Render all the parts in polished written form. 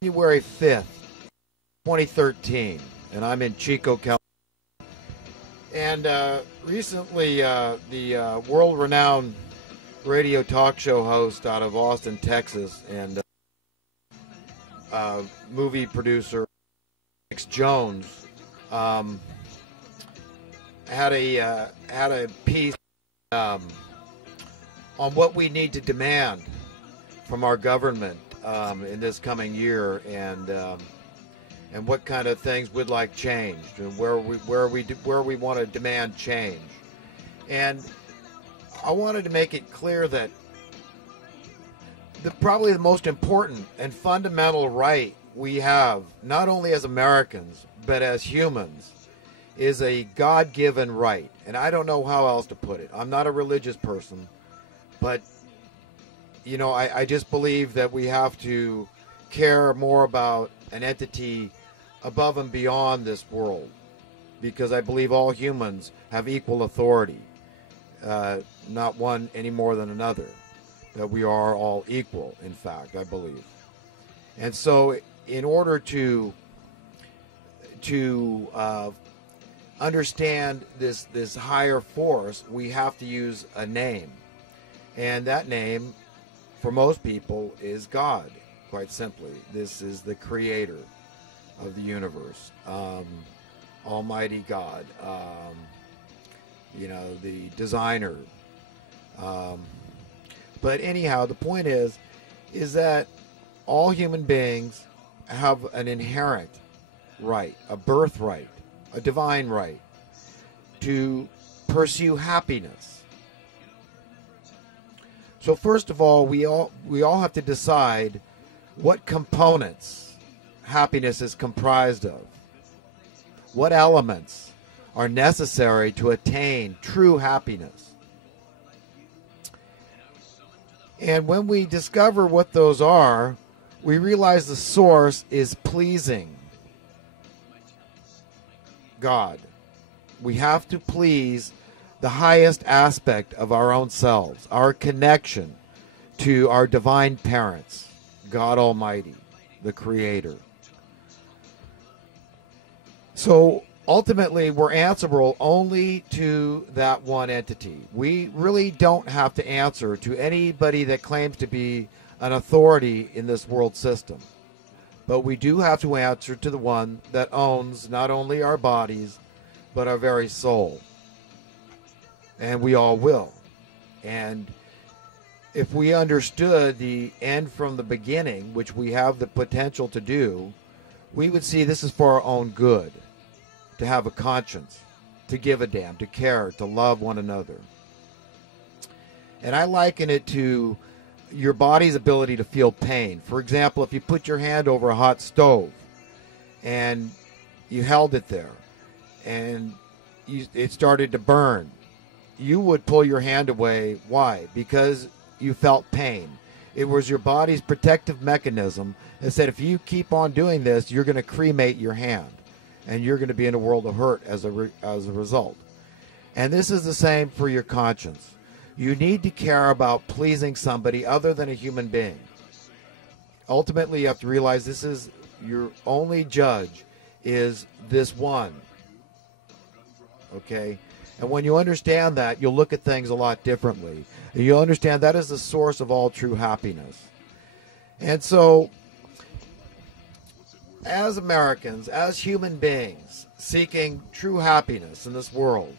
January 5th, 2013, and I'm in Chico, California. And recently, the world-renowned radio talk show host out of Austin, Texas, and movie producer Alex Jones had a piece on what we need to demand from our government in this coming year, and what kind of things we'd like changed, and where we want to demand change. And I wanted to make it clear that probably the most important and fundamental right we have, not only as Americans but as humans, is a God-given right. And I don't know how else to put it. I'm not a religious person, but I just believe that we have to care more about an entity above and beyond this world, because I believe all humans have equal authority, not one any more than another, that we are all equal, in fact, I believe. And so in order to understand this higher force, we have to use a name. And that name, for most people, is God, quite simply. This is the creator of the universe, Almighty God, the designer. But anyhow, the point is that all human beings have an inherent right, a birthright, a divine right to pursue happiness. So first of all, we all have to decide what components happiness is comprised of. What elements are necessary to attain true happiness? And when we discover what those are, we realize the source is pleasing God. We have to please the highest aspect of our own selves, our connection to our divine parents, God Almighty, the Creator. So ultimately, we're answerable only to that one entity. We really don't have to answer to anybody that claims to be an authority in this world system. But we do have to answer to the one that owns not only our bodies, but our very soul. And we all will. And if we understood the end from the beginning, which we have the potential to do, we would see this is for our own good, to have a conscience, to give a damn, to care, to love one another. And I liken it to your body's ability to feel pain. For example, if you put your hand over a hot stove and you held it there and it started to burn, you would pull your hand away. Why? Because you felt pain. It was your body's protective mechanism that said, if you keep on doing this, you're going to cremate your hand, and you're going to be in a world of hurt as a result. And this is the same for your conscience. You need to care about pleasing somebody other than a human being. Ultimately, you have to realize this is your only judge is this one. Okay? And when you understand that, you'll look at things a lot differently. And you'll understand that is the source of all true happiness. And so, as Americans, as human beings seeking true happiness in this world,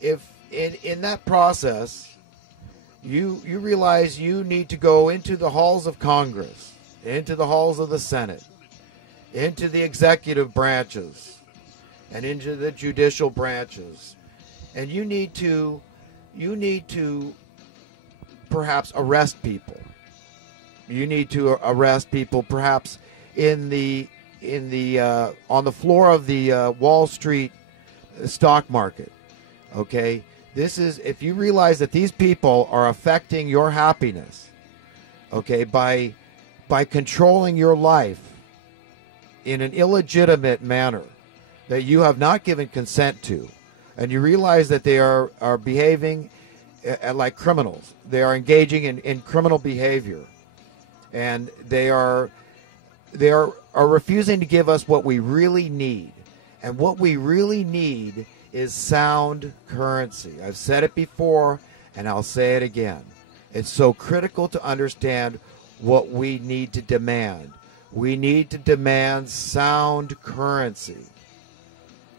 if in that process you realize you need to go into the halls of Congress, into the halls of the Senate, into the executive branches, and into the judicial branches, and you need to perhaps arrest people. You need to arrest people perhaps on the floor of the Wall Street stock market. Okay, this is, if you realize that these people are affecting your happiness, okay, by controlling your life in an illegitimate manner that you have not given consent to, and you realize that they are behaving like criminals. They are engaging in criminal behavior, and they are are refusing to give us what we really need. And what we really need is sound currency. I've said it before, and I'll say it again. It's so critical to understand what we need to demand. We need to demand sound currency.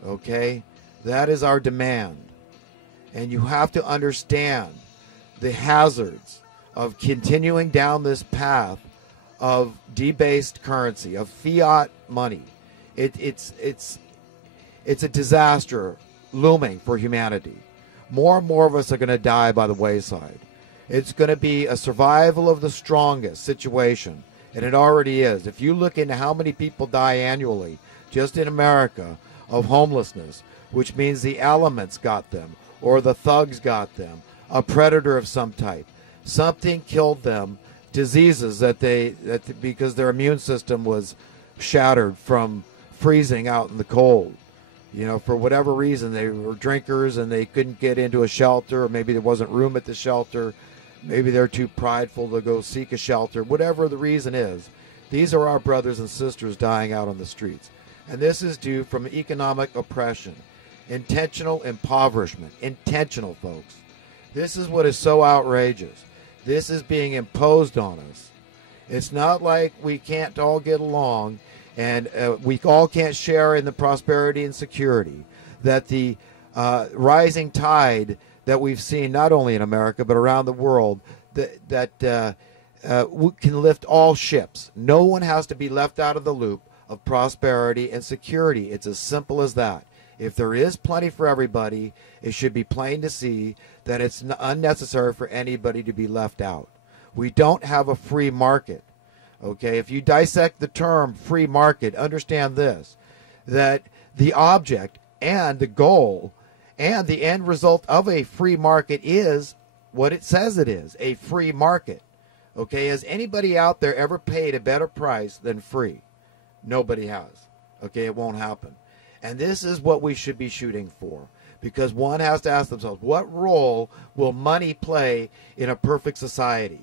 Okay? That is our demand. And you have to understand the hazards of continuing down this path of debased currency, of fiat money. It's a disaster looming for humanity. More and more of us are going to die by the wayside. It's going to be a survival of the strongest situation, and it already is. If you look into how many people die annually, just in America, of homelessness, which means the elements got them, or the thugs got them, a predator of some type. Something killed them, diseases because their immune system was shattered from freezing out in the cold. You know, for whatever reason, they were drinkers and they couldn't get into a shelter, or maybe there wasn't room at the shelter. Maybe they're too prideful to go seek a shelter. Whatever the reason is, these are our brothers and sisters dying out on the streets. And this is due from economic oppression, intentional impoverishment. Intentional, folks. This is what is so outrageous. This is being imposed on us. It's not like we can't all get along and we all can't share in the prosperity and security. That the rising tide that we've seen not only in America but around the world, that can lift all ships. No one has to be left out of the loop of prosperity and security. It's as simple as that. If there is plenty for everybody, it should be plain to see that it's unnecessary for anybody to be left out. We don't have a free market. Okay, if you dissect the term free market, understand this, that the object and the goal and the end result of a free market is what it says it is, a free market. Okay, has anybody out there ever paid a better price than free? Nobody has. Okay, it won't happen. And this is what we should be shooting for, because one has to ask themselves, what role will money play in a perfect society?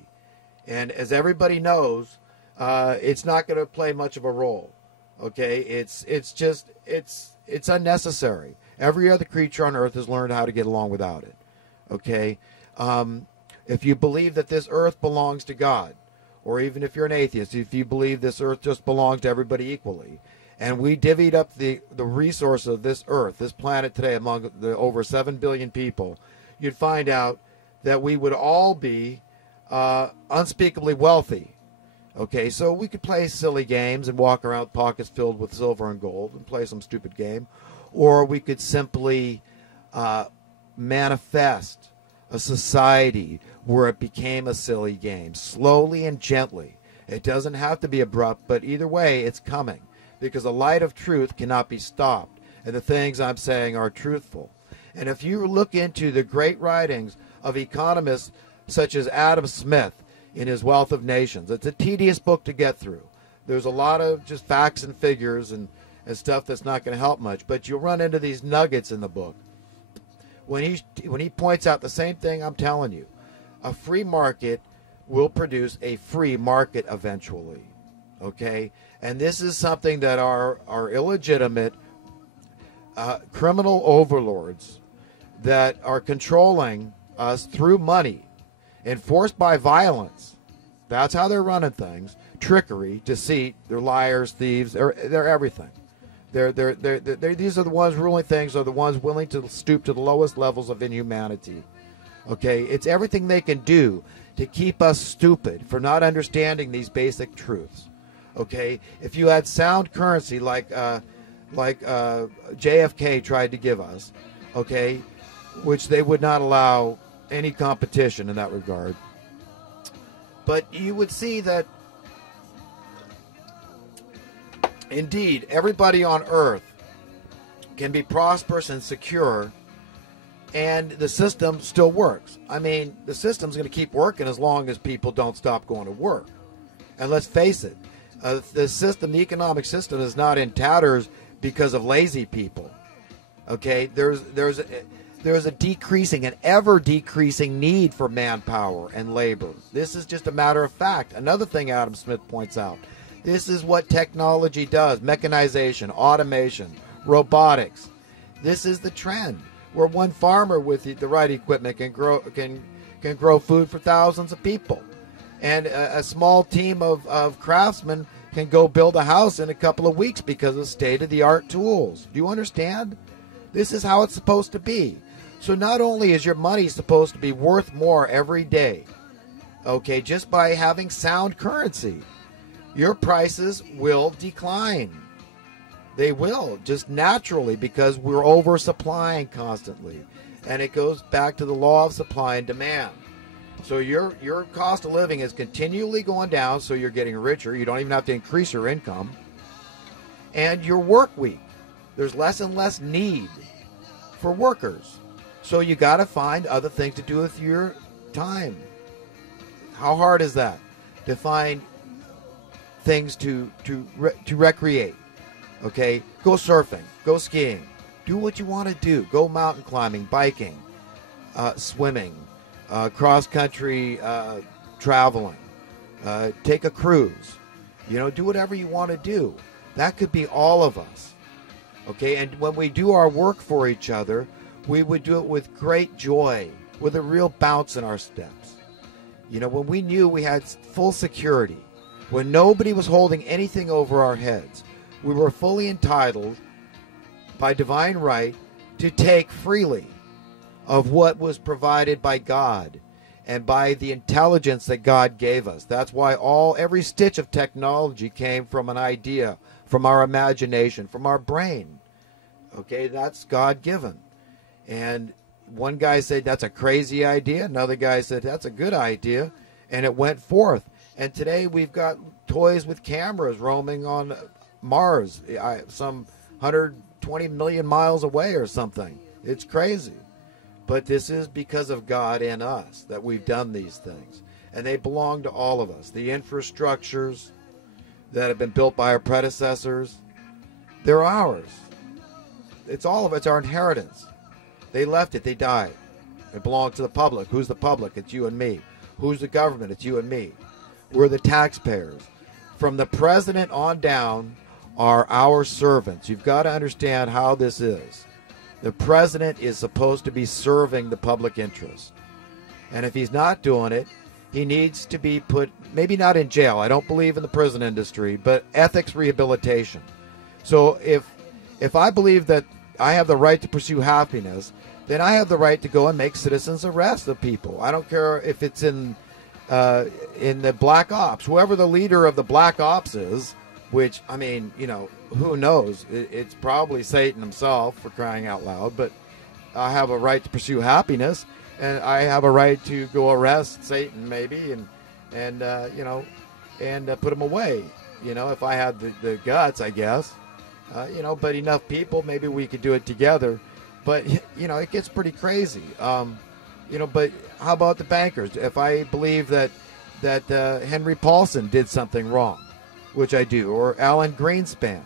And as everybody knows, it's not going to play much of a role. Okay, it's unnecessary. Every other creature on earth has learned how to get along without it. Okay, if you believe that this earth belongs to God, or even if you're an atheist, if you believe this earth just belongs to everybody equally, and we divvied up the resource of this earth, this planet today, among the over 7 billion people, you'd find out that we would all be unspeakably wealthy. Okay, so we could play silly games and walk around with pockets filled with silver and gold and play some stupid game. Or we could simply manifest a society where it became a silly game, slowly and gently. It doesn't have to be abrupt, but either way, it's coming, because the light of truth cannot be stopped, and the things I'm saying are truthful. And if you look into the great writings of economists such as Adam Smith in his Wealth of Nations, it's a tedious book to get through. There's a lot of just facts and figures and stuff that's not going to help much, but you'll run into these nuggets in the book. When he points out the same thing I'm telling you, a free market will produce a free market eventually. Okay? And this is something that our illegitimate criminal overlords that are controlling us through money, enforced by violence. That's how they're running things. Trickery, deceit. They're liars, thieves. They're everything. These are the ones ruling things, are the ones willing to stoop to the lowest levels of inhumanity. Okay? It's everything they can do to keep us stupid for not understanding these basic truths. Okay? If you had sound currency like JFK tried to give us, okay, which they would not allow any competition in that regard. But you would see that indeed everybody on earth can be prosperous and secure, and the system still works. I mean, the system's going to keep working as long as people don't stop going to work. And let's face it, the system, the economic system, is not in tatters because of lazy people. Okay, there's a decreasing, an ever decreasing need for manpower and labor. This is just a matter of fact. Another thing Adam Smith points out, This is what technology does: mechanization, automation, robotics. This is the trend where one farmer with the right equipment can grow food for thousands of people, and a small team of craftsmen can go build a house in a couple of weeks because of state-of-the-art tools. Do you understand? This is how it's supposed to be. So not only is your money supposed to be worth more every day, okay, just by having sound currency, your prices will decline. They will, just naturally, because we're oversupplying constantly. And it goes back to the law of supply and demand. So your cost of living is continually going down, so you're getting richer. You don't even have to increase your income. And your work week, there's less and less need for workers. So you got to find other things to do with your time. How hard is that? To find things to recreate. Okay? Go surfing, go skiing, do what you want to do. Go mountain climbing, biking, swimming, cross-country traveling, take a cruise. You know, do whatever you want to do. That could be all of us. Okay? And when we do our work for each other, we would do it with great joy, with a real bounce in our steps. You know, when we knew we had full security, when nobody was holding anything over our heads, we were fully entitled by divine right to take freely of what was provided by God and by the intelligence that God gave us. That's why every stitch of technology came from an idea, from our imagination, from our brain. Okay, that's God-given. And one guy said, that's a crazy idea. Another guy said, that's a good idea. And it went forth. And today we've got toys with cameras roaming on Mars, some 120 million miles away or something. It's crazy. But this is because of God and us that we've done these things. And they belong to all of us. The infrastructures that have been built by our predecessors, they're ours. It's all of it. It's our inheritance. They left it. They died. It belongs to the public. Who's the public? It's you and me. Who's the government? It's you and me. We're the taxpayers. From the president on down are our servants. You've got to understand how this is. The president is supposed to be serving the public interest. And if he's not doing it, he needs to be put, maybe not in jail. I don't believe in the prison industry, but ethics rehabilitation. So if I believe that I have the right to pursue happiness, then I have the right to go and make citizens arrest of people. I don't care if it's in the Black Ops. Whoever the leader of the Black Ops is, which, I mean, you know, who knows? It's probably Satan himself, for crying out loud. But I have a right to pursue happiness, and I have a right to go arrest Satan, maybe, and you know, and put him away. You know, if I had the guts, I guess. You know, but enough people, maybe we could do it together. But, you know, it gets pretty crazy. You know, but how about the bankers? If I believe that Henry Paulson did something wrong, which I do, or Alan Greenspan,